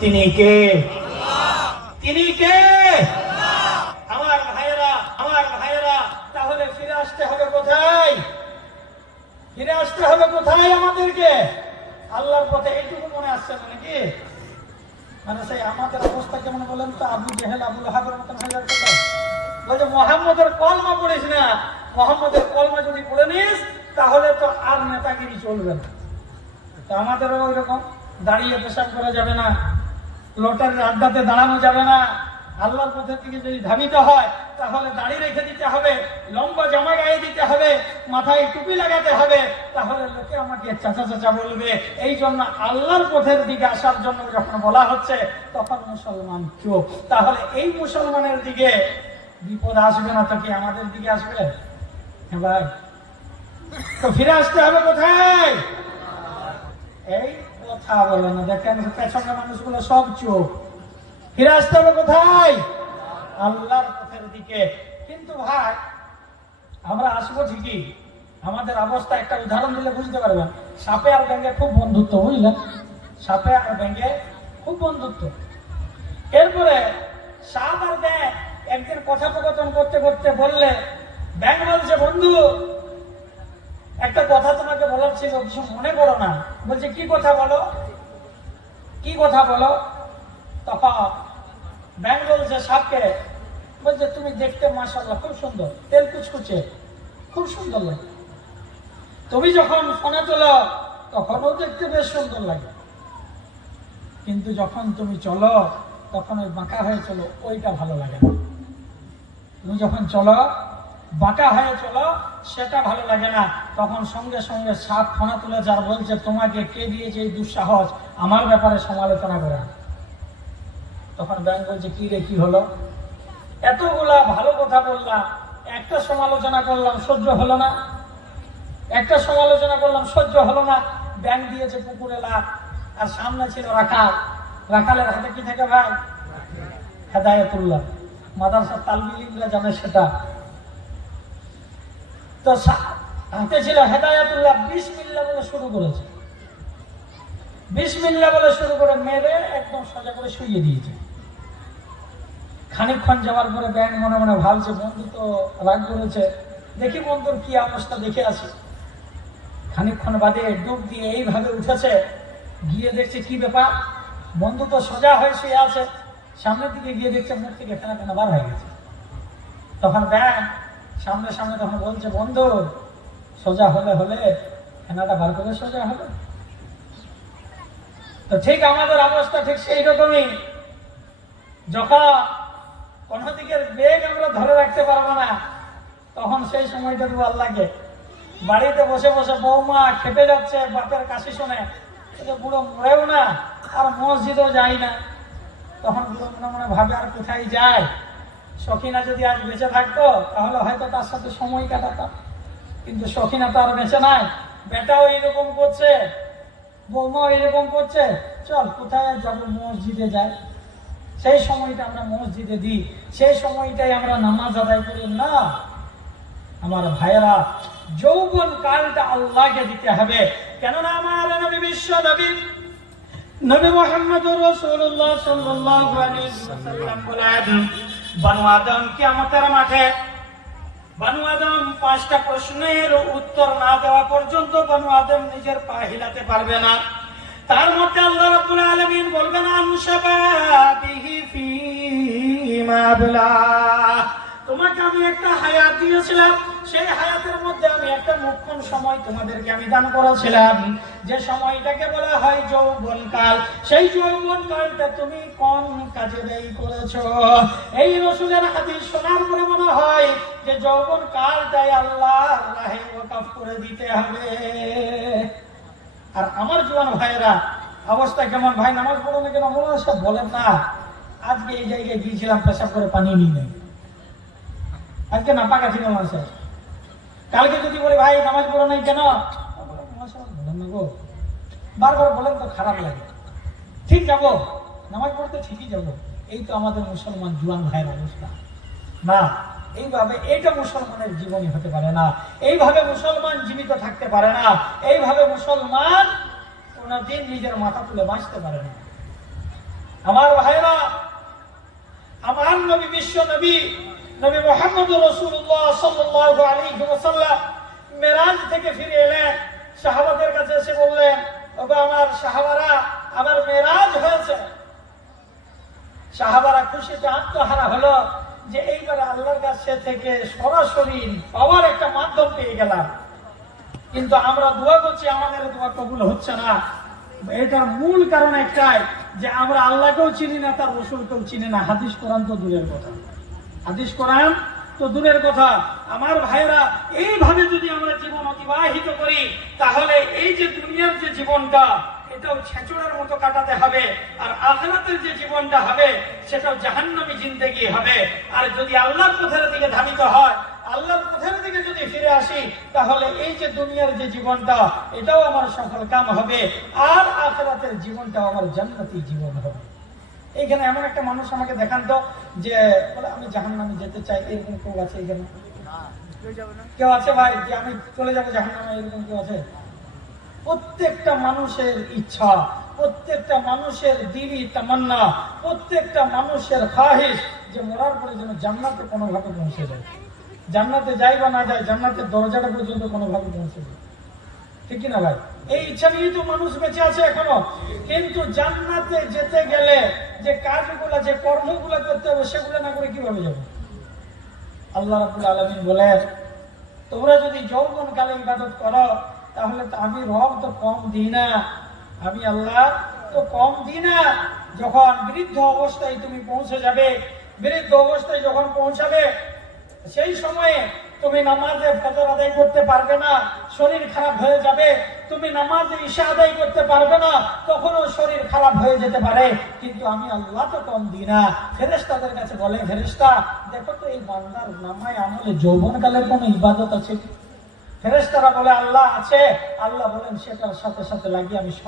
তিনি কে? তিনি কে? আমার ভাইয়েরা, তাহলে ফিরে আসতে হবে কোথায়? ফিরে আসতে হবে কোথায় আমাদেরকে? আল্লাহর পথে। এইটুকু মনে আসছে না নাকি? মানে সেই আমাদের অবস্থা কেমন বলেন তো? আবু জেহেল, আবু লাহাবের মতন হয়ে যাবে। বলছে মোহাম্মদের কলমা পড়িস না। মোহাম্মদের কলমা যদি পড়ে নিস তাহলে তো আর নেতাগিরি চলবে না। তো আমাদেরও ওই রকম দাঁড়িয়ে পেশাব করা যাবে না, লটারির আড্ডাতে দাঁড়ানো যাবে না। আল্লাহর পথের দিকে যদি ধাবিত হয় তাহলে দাড়ি রেখে দিতে হবে, লম্বা জামা গায়ে দিতে হবে, মাথায় টুপি লাগাতে হবে, তাহলে লোকে আমাকে চাচা চাচা বলবে। এই জন্য আল্লাহর পথের দিকে আসার জন্য যখন বলা হচ্ছে তখন মুসলমান চুপ। তাহলে এই মুসলমানের দিকে বিপদ আসবে না তো কি আমাদের দিকে আসবে? হ্যাঁ ভাই, তো ফিরে আসতে হবে কোথায়? এই কথা বলে না, দেখেন পেছনের মানুষগুলো সব চুপ। ফিরে আসতে হবে কোথায়? আল্লাহর পথের দিকে। কিন্তু ভাই আমরা আসবো ঠিকই, আমাদের অবস্থা একটা উদাহরণ দিলে বুঝতে পারবেন। সাপে আর ব্যাঙে খুব বন্ধুত্ব, বুঝলেন? সাপে আর ব্যাঙে খুব বন্ধুত্ব। এরপরে সাপ আর ব্যাঙ একদিন কথোপকথন করতে করতে বললে, ব্যাঙ বলছে বন্ধু একটা কথা তোমাকে বলার ছিল, কিছু মনে করো না। বলছে কি কথা বলো, কি কথা বলো? তখন ব্যাঙ বলছে সাপকে, বলছে তুমি দেখতে মাশাআল্লাহ খুব সুন্দর, তেল কুচকুচে, খুব সুন্দর লাগে। তুমি যখন ফোনে তোলো তখনও দেখতে বেশ সুন্দর লাগে, কিন্তু যখন তুমি চলো তখন ওই বাঁকা হয়ে চলো, ওইটা ভালো লাগে না। তুমি যখন চলো বাঁকা হয়ে চলো সেটা ভালো লাগে না। তখন সঙ্গে সঙ্গে সাপ ফোনা তুলে যার বলছে তোমাকে কে দিয়েছে এই দুঃসাহস আমার ব্যাপারে সমালোচনা করা? তখন ব্যাঙ বলছে কি রে, কি হলো? এতগুলা ভালো কথা বললাম, একটা সমালোচনা করলাম সহ্য হলো না, একটা সমালোচনা করলাম সহ্য হলো না। ব্যাঙ দিয়েছে পুকুরে লাফ, আর সামনে ছিল রাখাল। রাখালের হাতে কি থাকে ভাই? হেদায়েতুল্লাহ। মাদ্রাসার তালবি ইলমরা জানে সেটা। তো হাতে ছিল হেদায়েতুল্লাহ। বিসমিল্লাহ বলে শুরু করেছে, বিসমিল্লাহ বলে শুরু করে মেরে একদম সোজা করে শুইয়ে দিয়েছে। খানিকক্ষণ যাওয়ার পরে ব্যাঙ মনে মনে ভাবছে বন্ধু তো রাগ করেছে, দেখি বন্ধুর কি অবস্থা দেখে আসে। খানিকক্ষণ বাদে ডুব দিয়ে এইভাবে উঠেছে, গিয়ে দেখছে কি ব্যাপার, বন্ধু তো সোজা হয়ে শুয়ে আছে। সামনের দিকে গিয়ে দেখছে মুখ থেকে ফেনা ফেনা বার হয়ে গেছে। তখন ব্যাঙ সামনে সামনে তখন বলছে বন্ধু সোজা হলে হলে ফেনাটা বার করে সোজা হলে। তো ঠিক আমাদের অবস্থা ঠিক সেই রকমই। যখন কোন দিকের বেগ আমরা ধরে রাখতে পারবো না তখন সেই সময়টা আল্লাহকে। বাড়িতে বসে বসে বৌমা খেপে যাচ্ছে বাপের কাশি শুনে, বুড়ো মরেও না আর মসজিদও যাই না। তখন বুড়ো মনে মনে ভাবে আর কোথায় যায়। সখিনা যদি আজ বেঁচে থাকতো তাহলে হয়তো তার সাথে সময় কাটাতাম, কিন্তু সখিনা তো আর বেঁচে নাই। বেটাও এইরকম করছে, বৌমাও এরকম করছে, চল কোথায় যাবো, মসজিদে যাই। সেই সময়টা আমরা মসজিদে দিই, সেই সময়টাই আমরা নামাজ আদায় করি না। আমার ভাইয়েরা, যৌবন কালটা আল্লাহকে দিতে হবে। কেননা আমার নবী বিশ্ব নবী নবী মুহাম্মদুর রাসূলুল্লাহ সাল্লাল্লাহু আলাইহি ওয়াসাল্লাম বলেন, বনু আদম কিয়ামতের মাঠে বনু আদম 5টা প্রশ্নের উত্তর না দেওয়া পর্যন্ত বনু আদম নিজের পা হিলাতে পারবে না। তার মধ্যে আল্লাহ রাব্বুল আলামিন বলবেন আনশাবাবিহি ফীমা আবলা, তোমাকে আমি একটা হায়াত দিয়েছিলাম, সেই হায়াতের মধ্যে আমি একটা মুখ্যম সময় তোমাদেরকে আমি দান করেছিলাম, যে সময়টাকে বলা হয় যৌবনকাল। সেই যৌবনকালটা তুমি কোন কাজে ব্যয় করেছো? এই রাসূলের হাদিস শোনার পরে মনে হয় যে যৌবনকালটাই আল্লাহর রাহে ওয়াকফ করে দিতে হবে। আর আমার জওয়ান ভাইয়েরা অবস্থা কেমন? ভাই নামাজ পড়ো না কেন? মনে সব বলেন না। আজকে এই জায়গায় গিয়েছিলাম, পেশাব করে পানি নিয়ে নেই, আজকে নাপাকা ছিল মানুষের। কালকে যদি বলে ভাই নামাজ পড়ো নাই কেন, বলেন না গো, বারবার বলেন তো খারাপ লাগে। ঠিক যাবো, নামাজ পড়তে ঠিকই যাবো। এই তো আমাদের মুসলমান জওয়ান ভাইয়ের অবস্থা না। এইভাবে এটা মুসলমানের জীবনী হতে পারে না, এইভাবে মুসলমান জীবিত থাকতে পারে না, এইভাবে মুসলমান কোনদিন নিজের মাথা তুলে বাঁচতে পারে না। বিশ্ব নবী নবী মুহাম্মদ রাসূলুল্লাহ সাল্লাল্লাহু আলাইহি ওয়াসাল্লাম মেরাজ থেকে ফিরে এলেন, সাহাবাদের কাছে এসে বললেন, ওগো আমার সাহাবারা, আমার মেরাজ হয়েছে। সাহাবারা খুশিতে আত্মহারা হলো যে এইবারে আল্লাহর কাছে থেকে সরাসরি পাওয়ার একটা মাধ্যম পেয়ে গেলাম। কিন্তু আমরা দোয়া করছি, আমাদের দোয়া কবুল হচ্ছে না। এটার মূল কারণ একটাই, যে আমরা আল্লাহকেও চিনি না, তার রাসূলকেও চিনি না। হাদিস কোরআন তো দূরের কথা, হাদিস কোরআন তো দূরের কথা। আমার ভাইরা, এইভাবে যদি আমরা জীবন অতিবাহিত করি, তাহলে এই যে দুনিয়ার যে জীবনটা, এটাও ছেঁচড়ার মতো কাটাতে হবে, আর আখিরাতের যে জীবনটা হবে সেটাও জাহান্নামী জিন্দেগি হবে। আর যদি আল্লাহর পথের দিকে ধাবিত হয়, আল্লাহর পথের দিকে যদি ফিরে আসি, তাহলে এই যে দুনিয়ার যে জীবনটা, এটাও আমার সফল কাম হবে, আর আখিরাতের জীবনটাও আমার জান্নাতি জীবন হবে। এইখানে এমন একটা মানুষ আমাকে দেখান তো যে বলে আমি জাহান্নামে যেতে চাই, এরকম কেউ আছে এখানে? কেউ আছে ভাই যে আমি চলে যাবো জাহান্নামে, এরকম কেউ আছে? প্রত্যেকটা মানুষের ইচ্ছা, প্রত্যেকটা মানুষের দিলি তামান্না, প্রত্যেকটা মানুষের খাহিশ যে মরার পরে যেন জান্নাতে কোনোভাবে পৌঁছে যায়। জান্নাতে যাই বা না যায়, জান্নাতের দরজাটা পর্যন্ত কোনোভাবে পৌঁছে যায়, ঠিক কিনা ভাই? এই ইচ্ছা নিয়েই তো মানুষ বেঁচে আছে এখনো। কিন্তু জান্নাতে যেতে গেলে যে কাজগুলা, যে কর্মগুলা করতে হবে, সেগুলো না করে কিভাবে যাবে? আল্লাহ রাব্বুল আলামিন বলেন, তোমরা যদি যৌবন কালে ইবাদত করো, তাহলে তো আমি রব তো কম দিই না, আমি আল্লাহ তো কম দিই না। যখন বৃদ্ধ অবস্থায় তুমি পৌঁছে যাবে, বৃদ্ধ অবস্থায় যখন পৌঁছাবে, সেই সময়ে তুমি নামাজে ফজর আদায় করতে পারবে না, শরীর খারাপ হয়ে যাবে। তুমি নামাজে ঈশা আদায় করতে পারবে না, তখনও শরীর খারাপ হয়ে যেতে পারে। কিন্তু আমি আল্লাহ তো কম দিই না। ফেরেশতাদের কাছে বলে, ফেরেশতা দেখো তো এই বান্দার নামায় আমলে যৌবনকালের কোন ইবাদত আছে? ফেরেশতারা বলে আল্লাহ আছে। আল্লাহ বলেন সেটার সাথে সাথে লাগিয়ে আমি